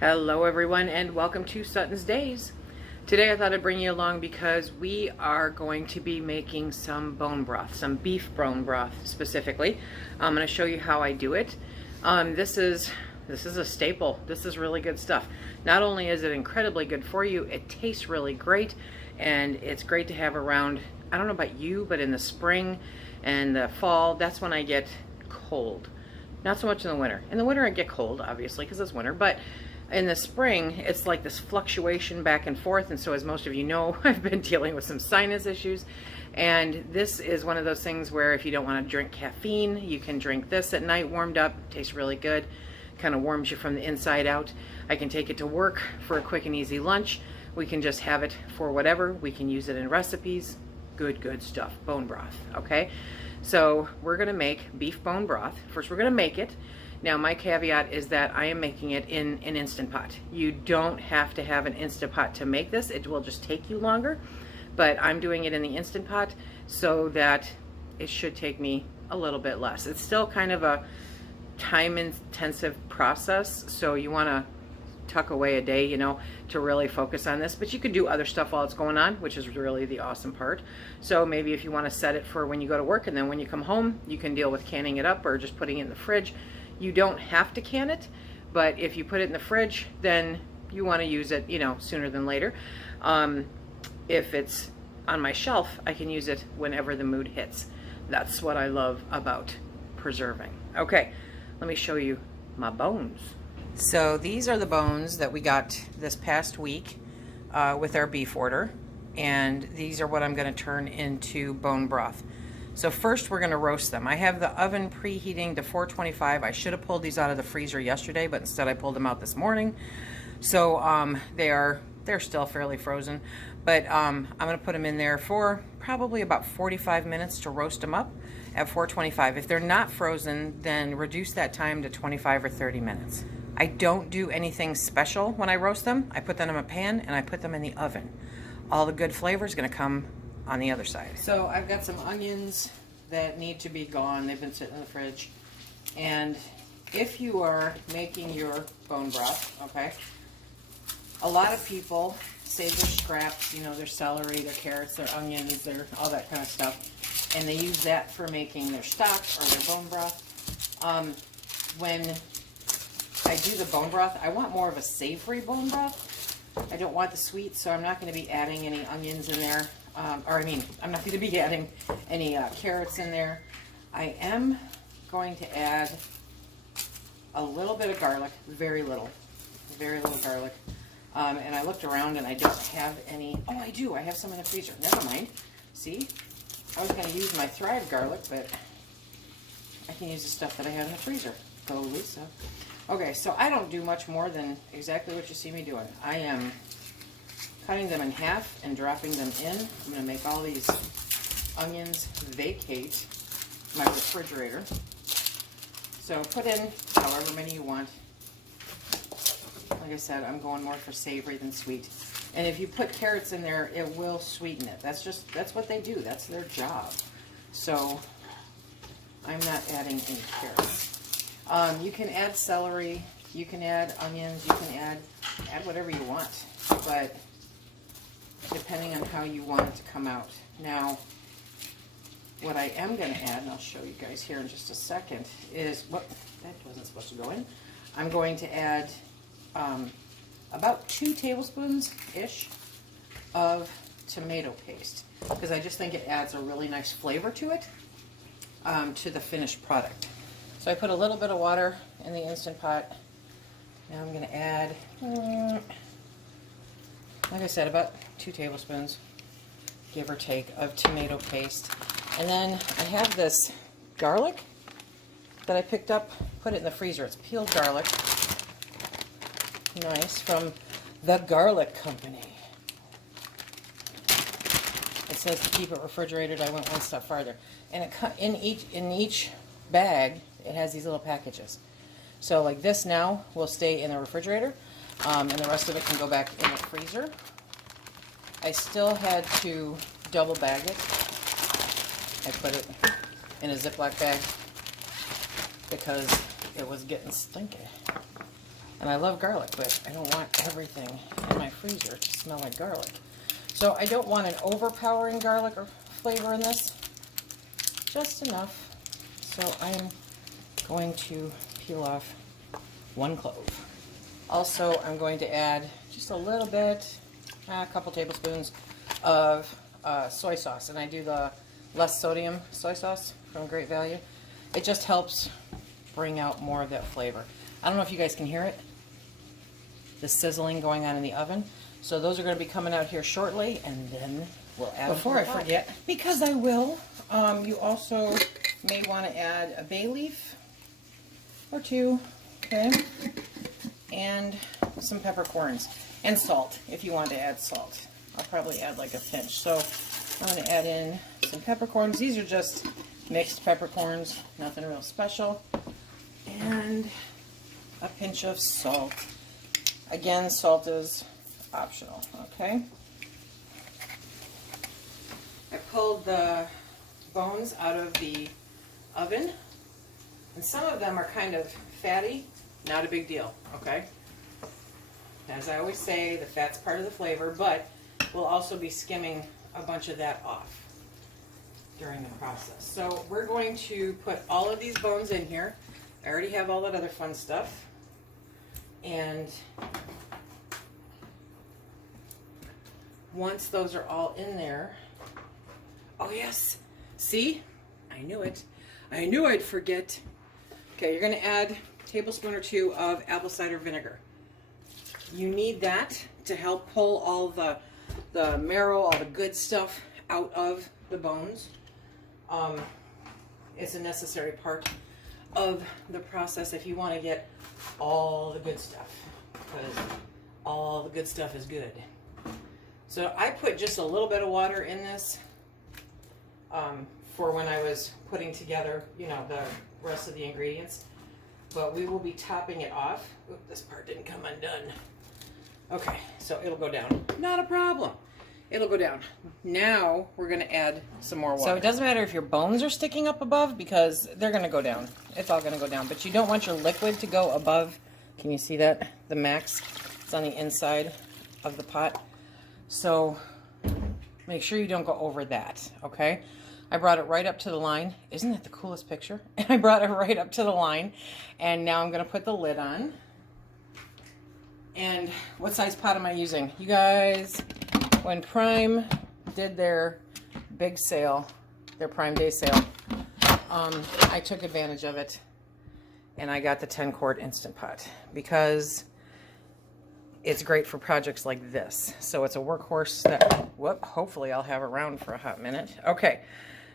Hello everyone and welcome to SuttonsDaze. Today I thought I'd bring you along because we are going to be making some bone broth, some beef bone broth specifically. I'm going to show you how I do it. This is a staple. This is really good stuff. Not only is it incredibly good for you, it tastes really great, and it's great to have around. I don't know about you, but in the spring and the fall, that's when I get cold. Not so much in the winter. In the winter I get cold, obviously, because it's winter, but in the spring, it's like this fluctuation back and forth, and so as most of you know, I've been dealing with some sinus issues, and this is one of those things where if you don't want to drink caffeine, you can drink this at night warmed up. It tastes really good, kind of warms you from the inside out. I can take it to work for a quick and easy lunch. We can just have it for whatever. We can use it in recipes. Good stuff. Bone broth, okay? So we're going to make beef bone broth. First, we're going to make it. Now, my caveat is that I am making it in an Instant Pot. You don't have to have an Instant Pot to make this. It will just take you longer, but I'm doing it in the Instant Pot so that it should take me a little bit less. It's still kind of a time-intensive process, so you want to tuck away a day, to really focus on this, but you could do other stuff while it's going on, which is really the awesome part. So maybe if you want to set it for when you go to work, and then when you come home, you can deal with canning it up or just putting it in the fridge. You don't have to can it, but if you put it in the fridge, then you want to use it, sooner than later. If it's on my shelf, I can use it whenever the mood hits. That's what I love about preserving. Okay, let me show you my bones. So these are the bones that we got this past week with our beef order, and these are what I'm going to turn into bone broth. So first we're going to roast them. I have the oven preheating to 425. I should have pulled these out of the freezer yesterday, but instead I pulled them out this morning. So they're still fairly frozen, but I'm going to put them in there for probably about 45 minutes to roast them up at 425. If they're not frozen, then reduce that time to 25 or 30 minutes. I don't do anything special when I roast them. I put them in a pan and I put them in the oven. All the good flavor is going to come on the other side. So I've got some onions that need to be gone. They've been sitting in the fridge. And if you are making your bone broth, okay, a lot of people save their scraps, their celery, their carrots, their onions, their all that kind of stuff, and they use that for making their stock or their bone broth. When I do the bone broth, I want more of a savory bone broth. I don't want the sweet, so I'm not going to be adding any onions in there. I'm not going to be adding any carrots in there. I am going to add a little bit of garlic, very little garlic. And I looked around and I don't have any. Oh, I do. I have some in the freezer. Never mind. See? I was going to use my Thrive garlic, but I can use the stuff that I had in the freezer. Go, Lisa. Okay, so I don't do much more than exactly what you see me doing. I am cutting them in half and dropping them in. I'm going to make all these onions vacate my refrigerator. So put in however many you want. Like I said, I'm going more for savory than sweet. And if you put carrots in there, it will sweeten it. That's what they do. That's their job. So I'm not adding any carrots. You can add celery, you can add onions, you can add whatever you want, but depending on how you want it to come out. Now, what I am going to add, and I'll show you guys here in just a second, is that wasn't supposed to go in. I'm going to add about 2 tablespoons-ish of tomato paste, because I just think it adds a really nice flavor to it, to the finished product. So I put a little bit of water in the Instant Pot. Now I'm going to add, like I said, about 2 tablespoons, give or take, of tomato paste. And then I have this garlic that I picked up, put it in the freezer. It's peeled garlic. Nice, from the Garlic Company. It says to keep it refrigerated. I went one step farther. And in each bag, it has these little packages. So like this now will stay in the refrigerator, and the rest of it can go back in the freezer. I still had to double bag it. I put it in a Ziploc bag because it was getting stinky. And I love garlic, but I don't want everything in my freezer to smell like garlic. So I don't want an overpowering garlic or flavor in this. Just enough. So I'm going to peel off 1 clove. Also, I'm going to add just a little bit, a couple tablespoons of soy sauce. And I do the less sodium soy sauce from Great Value. It just helps bring out more of that flavor. I don't know if you guys can hear it. The sizzling going on in the oven. So those are going to be coming out here shortly, and then we'll add. Before I forget, because I will, you also may want to add a bay leaf or 2, okay, and some peppercorns and salt if you want to add salt. I'll probably add like a pinch. So I'm going to add in some peppercorns. These are just mixed peppercorns, nothing real special, and a pinch of salt. Again, salt is optional, okay? I pulled the bones out of the oven, and some of them are kind of fatty. Not a big deal, okay? As I always say, the fat's part of the flavor, but we'll also be skimming a bunch of that off during the process. So we're going to put all of these bones in here. I already have all that other fun stuff. And once those are all in there, oh yes, see? I knew it. I knew I'd forget. Okay, you're gonna add a tablespoon or 2 of apple cider vinegar. You need that to help pull all the marrow, all the good stuff out of the bones. It's a necessary part of the process if you want to get all the good stuff, because all the good stuff is good. So I put just a little bit of water in this for when I was putting together, you know, the rest of the ingredients. But we will be topping it off. Oop, this part didn't come undone. Okay, so it'll go down. Not a problem. It'll go down. Now we're going to add some more water. So it doesn't matter if your bones are sticking up above, because they're going to go down. It's all going to go down. But you don't want your liquid to go above. Can you see that? The max. It's on the inside of the pot. So make sure you don't go over that, okay? I brought it right up to the line. Isn't that the coolest picture? I brought it right up to the line. And now I'm going to put the lid on. And what size pot am I using? You guys, when Prime did their big sale, their Prime Day sale, I took advantage of it. And I got the 10-quart Instant Pot because it's great for projects like this. So it's a workhorse that, whoop, hopefully I'll have around for a hot minute. Okay,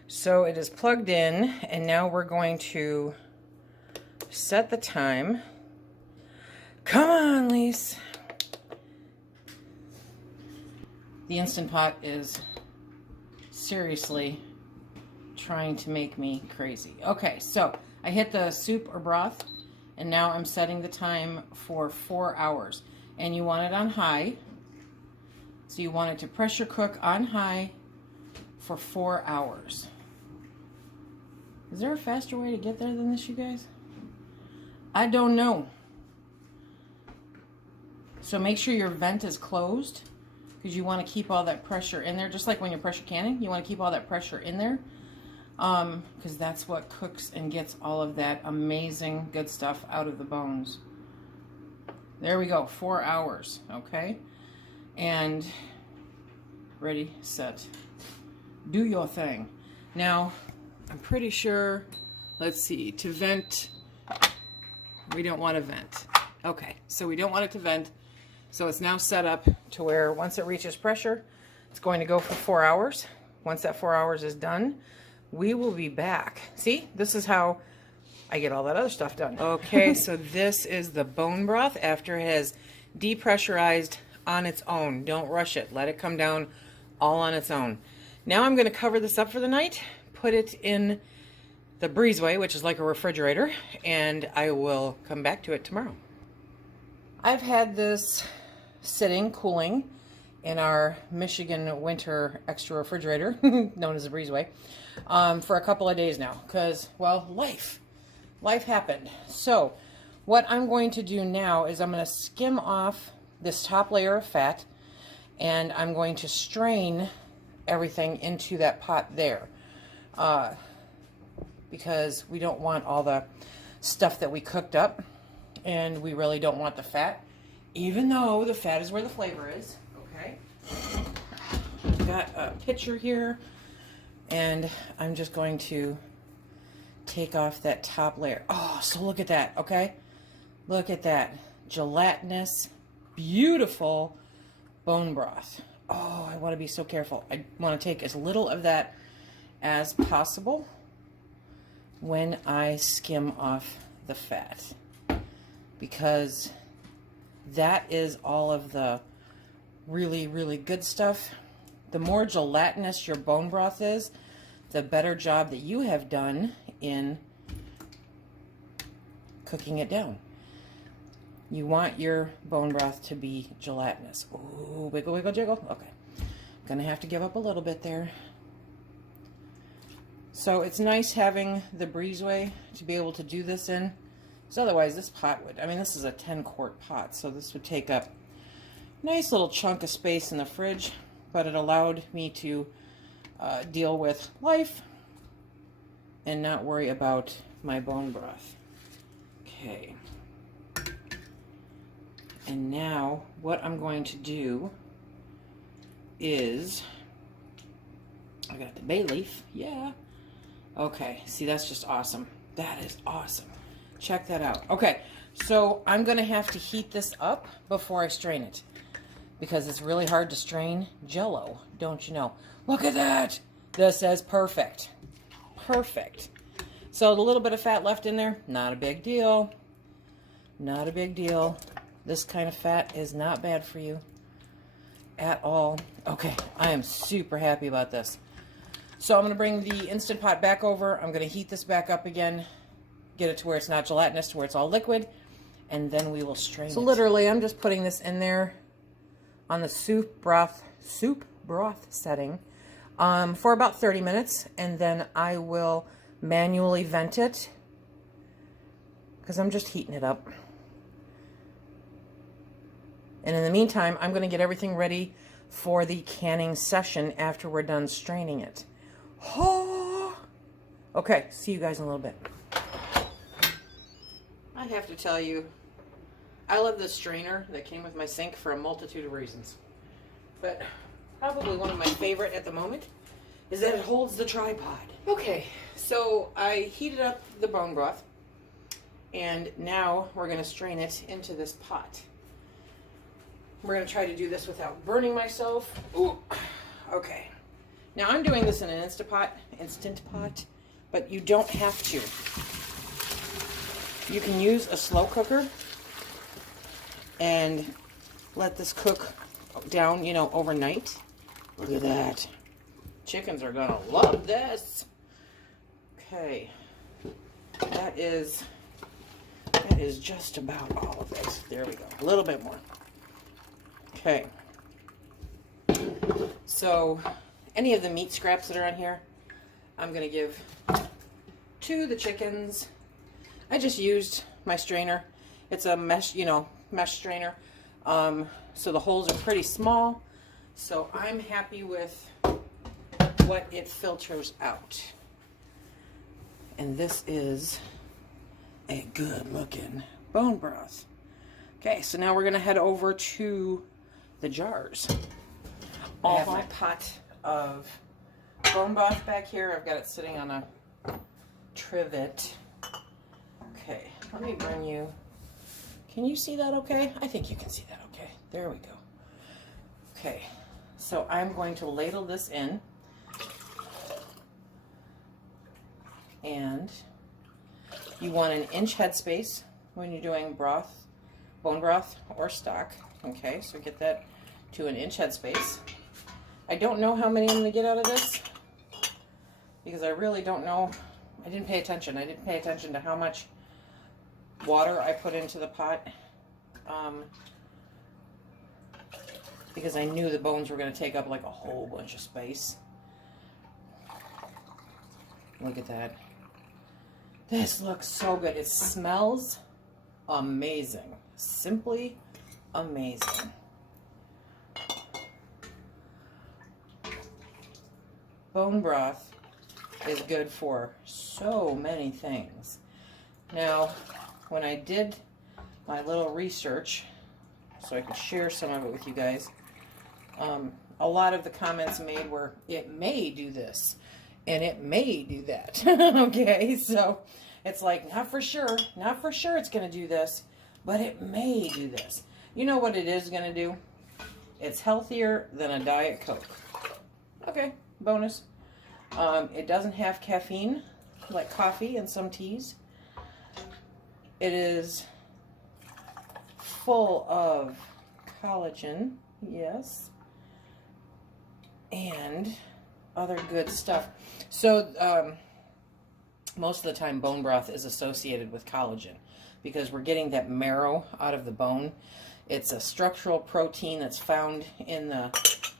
so it is plugged in, and now we're going to set the time. Come on, Lise. The Instant Pot is seriously trying to make me crazy. Okay, so I hit the soup or broth, and now I'm setting the time for 4 hours. And you want it on high. So you want it to pressure cook on high for 4 hours. Is there a faster way to get there than this, you guys? I don't know. So make sure your vent is closed, because you want to keep all that pressure in there. Just like when you're pressure canning, you want to keep all that pressure in there. Because that's what cooks and gets all of that amazing good stuff out of the bones. There we go, 4 hours, okay? And ready, set, do your thing. Now, I'm pretty sure, let's see, to vent, we don't want to vent. Okay, so we don't want it to vent. So it's now set up to where once it reaches pressure, it's going to go for 4 hours. Once that 4 hours is done, we will be back. See, this is how I get all that other stuff done. Okay, so this is the bone broth after it has depressurized on its own. Don't rush it. Let it come down all on its own. Now I'm going to cover this up for the night, put it in the breezeway, which is like a refrigerator, and I will come back to it tomorrow. I've had this sitting, cooling, in our Michigan winter extra refrigerator, known as a breezeway, for a couple of days now, because, well, life happened. So what I'm going to do now is I'm going to skim off this top layer of fat, and I'm going to strain everything into that pot there, because we don't want all the stuff that we cooked up, and we really don't want the fat, even though the fat is where the flavor is. Okay, I've got a pitcher here, and I'm just going to take off that top layer. Oh, so look at that. Okay, look at that gelatinous, beautiful bone broth. Oh, I want to be so careful. I want to take as little of that as possible when I skim off the fat, because that is all of the really, really good stuff. The more gelatinous your bone broth is, the better job that you have done in cooking it down. You want your bone broth to be gelatinous. Ooh, wiggle, wiggle, jiggle. Okay. Gonna have to give up a little bit there. So it's nice having the breezeway to be able to do this in. Because otherwise this pot would, I mean, this is a 10-quart pot, so this would take up a nice little chunk of space in the fridge, but it allowed me to deal with life and not worry about my bone broth. Okay. And now what I'm going to do is, I got the bay leaf, yeah. Okay, see, that's just awesome. That is awesome. Check that out. Okay, so I'm gonna have to heat this up before I strain it, because it's really hard to strain Jell-O, don't you know? Look at that. This is perfect. Perfect. So the little bit of fat left in there, not a big deal. Not a big deal. This kind of fat is not bad for you at all. Okay, I am super happy about this. So I'm going to bring the Instant Pot back over. I'm going to heat this back up again, get it to where it's not gelatinous, to where it's all liquid, and then we will strain it. So literally, I'm just putting this in there on the soup broth setting for about 30 minutes, and then I will manually vent it because I'm just heating it up. And in the meantime, I'm going to get everything ready for the canning session after we're done straining it. Oh! Okay, see you guys in a little bit. I have to tell you, I love this strainer that came with my sink for a multitude of reasons. But probably one of my favorite at the moment is that it holds the tripod. Okay, so I heated up the bone broth, and now we're going to strain it into this pot. We're going to try to do this without burning myself. Ooh. Okay. Now I'm doing this in an Instant Pot, but you don't have to. You can use a slow cooker and let this cook down, you know, overnight. Look at that. Chickens are going to love this. Okay. That is just about all of it. There we go. A little bit more. Okay, so any of the meat scraps that are on here, I'm going to give to the chickens. I just used my strainer. It's a mesh, mesh strainer. So the holes are pretty small. So I'm happy with what it filters out. And this is a good looking bone broth. Okay, so now we're going to head over to the jars. I have my pot of bone broth back here. I've got it sitting on a trivet. Okay, let me bring you. Can you see that okay? I think you can see that okay. There we go. Okay, so I'm going to ladle this in. And you want an inch headspace when you're doing broth, bone broth or stock. Okay, so get that to an inch headspace. I don't know how many I'm going to get out of this because I really don't know. I didn't pay attention. I didn't pay attention to how much water I put into the pot because I knew the bones were going to take up like a whole bunch of space. Look at that. This looks so good. It smells amazing. Simply amazing. Bone broth is good for so many things. Now, when I did my little research, so I could share some of it with you guys, a lot of the comments made were, it may do this, and it may do that. Okay, so it's like, not for sure it's going to do this, but it may do this. You know what it is going to do? It's healthier than a Diet Coke. Okay, bonus. It doesn't have caffeine like coffee and some teas. It is full of collagen, yes, and other good stuff. So most of the time bone broth is associated with collagen because we're getting that marrow out of the bone. It's a structural protein that's found in the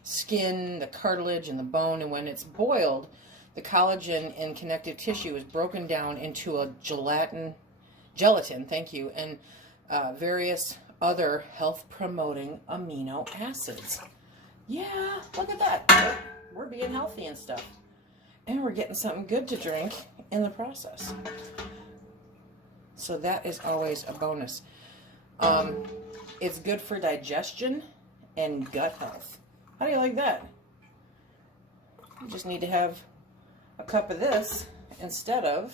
skin, the cartilage, and the bone, and when it's boiled, the collagen in connective tissue is broken down into a gelatin, thank you, and various other health-promoting amino acids. Yeah, look at that. We're being healthy and stuff. And we're getting something good to drink in the process. So that is always a bonus. It's good for digestion and gut health. How do you like that? You just need to have a cup of this instead of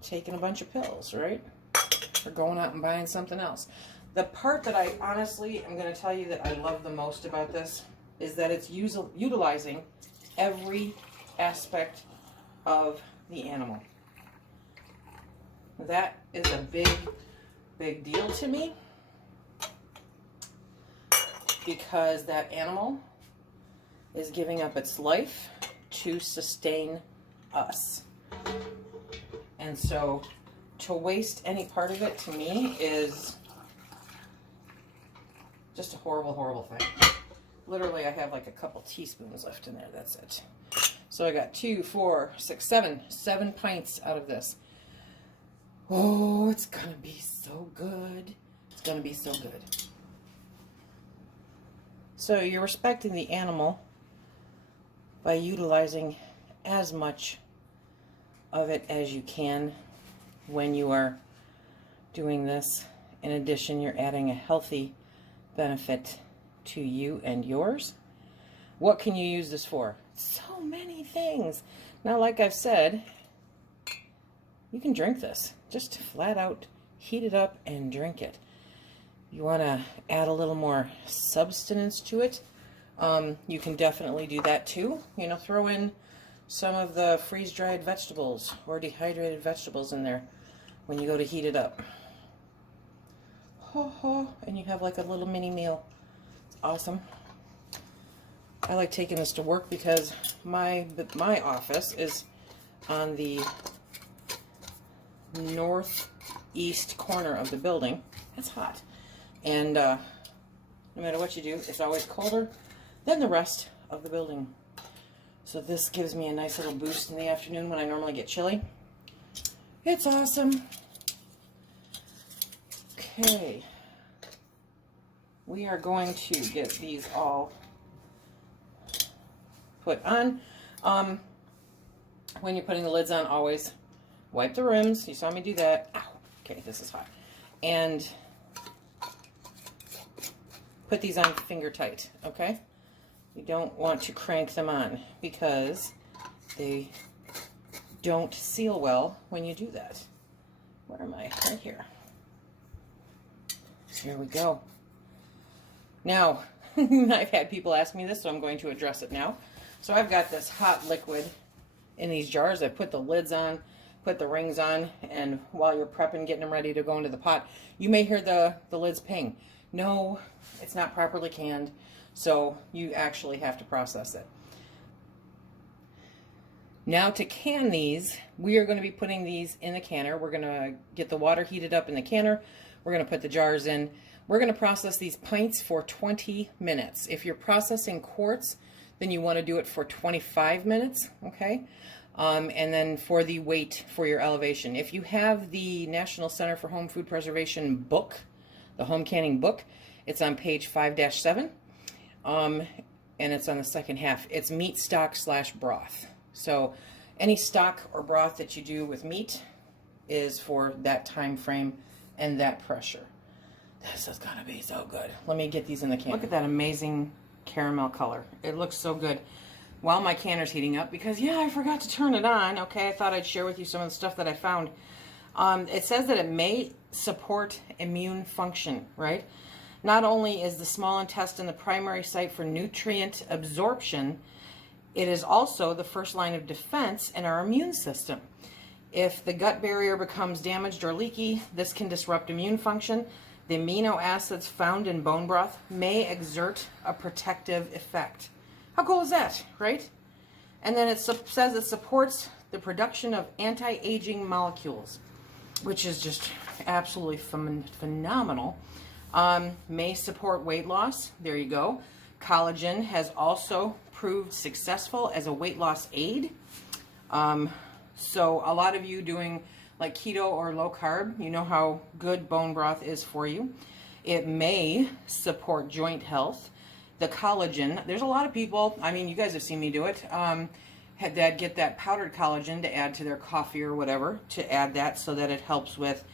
taking a bunch of pills, right? Or going out and buying something else. The part that I honestly am going to tell you that I love the most about this is that it's utilizing every aspect of the animal. That is a big deal to me because that animal is giving up its life to sustain us. And so to waste any part of it to me is just a horrible thing. Literally, I have like a couple teaspoons left in there. That's it. So I got 2, 4, 6, 7 pints out of this. Oh, it's gonna be so good. It's gonna be so good. So you're respecting the animal by utilizing as much of it as you can when you are doing this. In addition, you're adding a healthy benefit to you and yours. What can you use this for? So many things. Now, like I've said, you can drink this. Just flat out heat it up and drink it. You want to add a little more substance to it, you can definitely do that too. You know, throw in some of the freeze-dried vegetables or dehydrated vegetables in there when you go to heat it up. And you have like a little mini meal. It's awesome. I like taking this to work because my office is on the northeast corner of the building. It's hot. And no matter what you do, it's always colder than the rest of the building. So this gives me a nice little boost in the afternoon when I normally get chilly. It's awesome. Okay. We are going to get these all put on. When you're putting the lids on, always wipe the rims. You saw me do that. Ow. Okay, this is hot. And put these on finger tight, okay? You don't want to crank them on because they don't seal well when you do that. Where am I? Right here. Here we go. Now, I've had people ask me this, so I'm going to address it now. So I've got this hot liquid in these jars. I put the lids on, put the rings on, and while you're prepping, getting them ready to go into the pot, you may hear the lids ping. No, it's not properly canned, so you actually have to process it. Now to can these, we are going to be putting these in the canner. We're going to get the water heated up in the canner. We're going to put the jars in. We're going to process these pints for 20 minutes. If you're processing quarts, then you want to do it for 25 minutes, okay? And then for the weight for your elevation, if you have the National Center for Home Food Preservation book, the home canning book, it's on page 5-7, and it's on the second half. It's meat stock / broth. So any stock or broth that you do with meat is for that time frame and that pressure. This is gonna be so good. Let me get these in the can. Look at that amazing caramel color. It looks so good. While my canner's heating up, because yeah, I forgot to turn it on. Okay, I thought I'd share with you some of the stuff that I found. It says that it may support immune function, right? Not only is the small intestine the primary site for nutrient absorption, it is also the first line of defense in our immune system. If the gut barrier becomes damaged or leaky, this can disrupt immune function. The amino acids found in bone broth may exert a protective effect. How cool is that, right? And then it says it supports the production of anti-aging molecules, which is just absolutely phenomenal. May support weight loss. There you go. Collagen has also proved successful as a weight loss aid. So a lot of you doing like keto or low carb, you know how good bone broth is for you. It may support joint health. The collagen, there's a lot of people, I mean, you guys have seen me do it, that get that powdered collagen to add to their coffee or whatever, to add that so that it helps with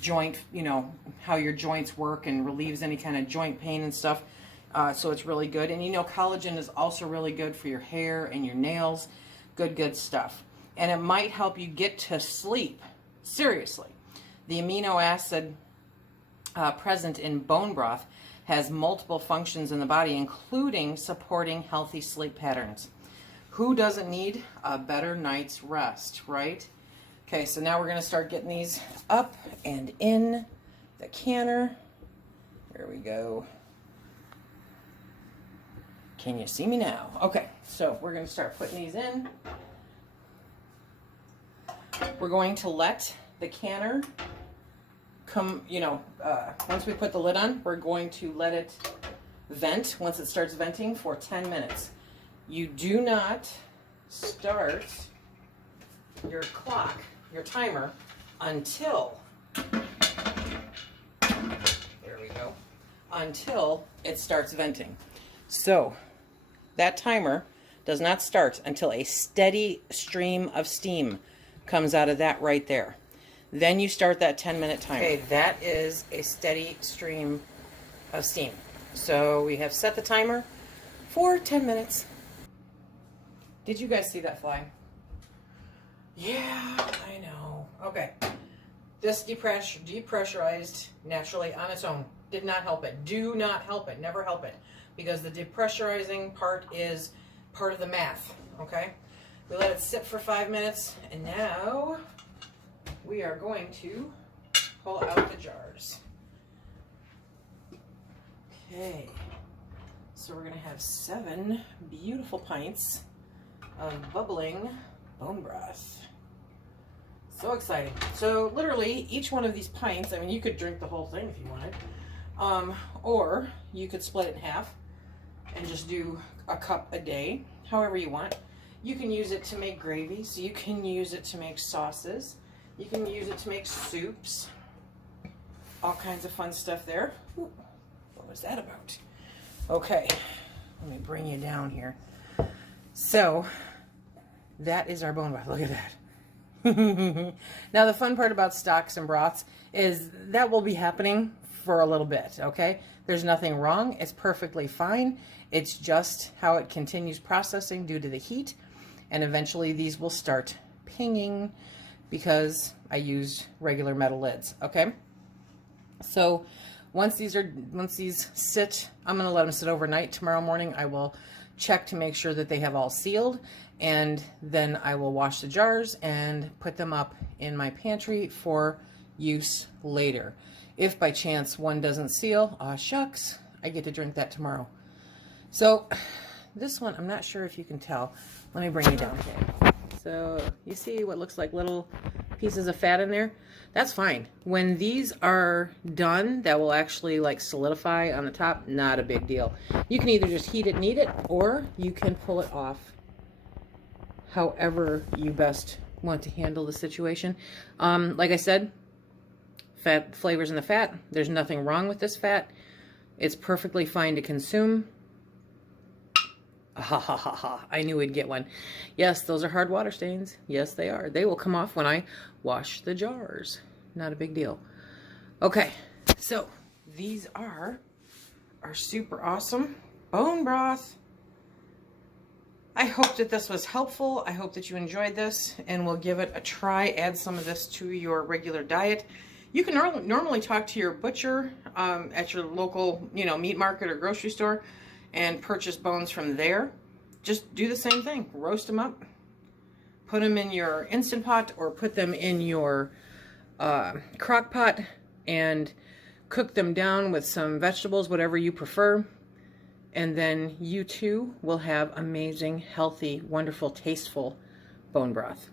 joint, you know, how your joints work and relieves any kind of joint pain and stuff. So it's really good. And you know, collagen is also really good for your hair and your nails. Good stuff. And it might help you get to sleep. Seriously. The amino acid present in bone broth has multiple functions in the body, including supporting healthy sleep patterns. Who doesn't need a better night's rest, right? Okay, so now we're going to start getting these up and in the canner. There we go. Can you see me now? Okay, so we're going to start putting these in. We're going to let the canner come, you know, once we put the lid on, we're going to let it vent once it starts venting for 10 minutes. You do not start your clock, your timer, until, there we go, until it starts venting. So that timer does not start until a steady stream of steam comes out of that right there. Then you start that 10-minute timer. Okay, that is a steady stream of steam. So we have set the timer for 10 minutes. Did you guys see that fly? Yeah, I know. Okay. This depressurized naturally on its own. Did not help it. Do not help it. Never help it. Because the depressurizing part is part of the math. Okay? We let it sit for 5 minutes, and now we are going to pull out the jars. Okay, so we're going to have 7 beautiful pints of bubbling bone broth. So exciting. So literally each one of these pints, I mean, you could drink the whole thing if you wanted, or you could split it in half and just do a cup a day, however you want. You can use it to make gravy, so you can use it to make sauces. You can use it to make soups. All kinds of fun stuff there. Ooh, what was that about? Okay, let me bring you down here. So, that is our bone broth. Look at that. Now, the fun part about stocks and broths is that will be happening for a little bit, okay? There's nothing wrong. It's perfectly fine. It's just how it continues processing due to the heat. And eventually these will start pinging because I used regular metal lids, okay? So once these sit, I'm going to let them sit overnight. Tomorrow morning I will check to make sure that they have all sealed, and then I will wash the jars and put them up in my pantry for use later. If by chance one doesn't seal, aw shucks, I get to drink that tomorrow. So this one, I'm not sure if you can tell. Let me bring you down. Okay. So you see what looks like little pieces of fat in there? That's fine. When these are done, that will actually like solidify on the top. Not a big deal. You can either just heat it and eat it, or you can pull it off however you best want to handle the situation. Like I said, fat flavors in the fat. There's nothing wrong with this fat. It's perfectly fine to consume. Ha ha ha ha. I knew we'd get one. Yes, those are hard water stains. Yes, they are. They will come off when I wash the jars. Not a big deal. Okay, so these are our super awesome bone broth. I hope that this was helpful. I hope that you enjoyed this and will give it a try. Add some of this to your regular diet. You can normally talk to your butcher at your local, meat market or grocery store and purchase bones from there. Just do the same thing. Roast them up. Put them in your Instant Pot or put them in your crock pot and cook them down with some vegetables, whatever you prefer. And then you too will have amazing, healthy, wonderful, tasteful bone broth.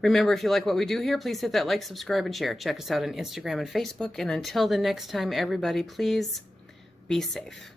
Remember, if you like what we do here, please hit that like, subscribe, and share. Check us out on Instagram and Facebook. And until the next time, everybody, please be safe.